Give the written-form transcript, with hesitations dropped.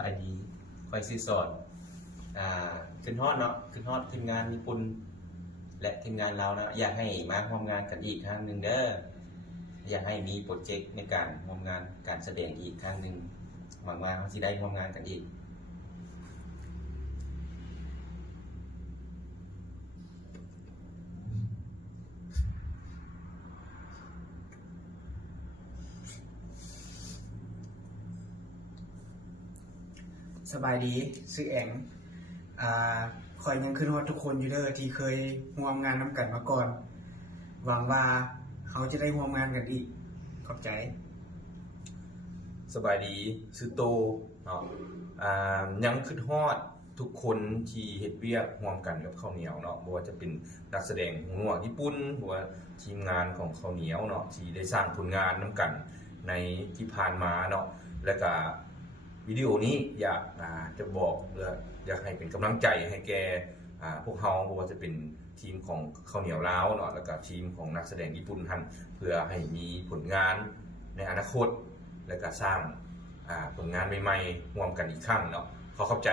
บายดีคอยซีสอนขึ้นฮอดเนาะขึ้นฮอดทีมงานญี่ปุ่นและทีมงานเรานะอยากให้มาร่วมงานกันอีกครั้งหนึ่งเด้ออยากให้มีโปรเจกต์ในการร่วมงานการแสดงอีกครั้งหนึ่งหวังว่าเขาจะได้ร่วมงานกันอีกสบายดีซื้อแองคอยยังขึ้นฮอดทุกคนอยู่เด้อที่เคยร่วมงานนำกันมาก่อนหวังว่าเขาจะได้ร่วมงานกันอีกขอบใจสบายดีซื้อโตเนาะยังขึ้นฮอดทุกคนที่เฮ็ดเวียกร่วมกันกับข้าวเหนียวเนาะบ่ว่าจะเป็นนักแสดงหูหนวกญี่ปุ่นบ่ว่าทีมงานของข้าวเหนียวเนาะที่ได้สร้างผลงานนํกันในที่ผ่านมาเนาะแล้วก็วิดีโอนี้อยากจะบอกอยากให้เป็นกำลังใจให้แกพวกเฮาบ่ว่าจะเป็นทีมของข้าวเหนียวลาวเนาะแล้วก็ทีมของนักแสดงญี่ปุ่นหั่นเพื่อให้มีผลงานในอนาคตและก็สร้างผลงานใหม่ๆร่วมกันอีกครั้งเนาะขอขอบใจ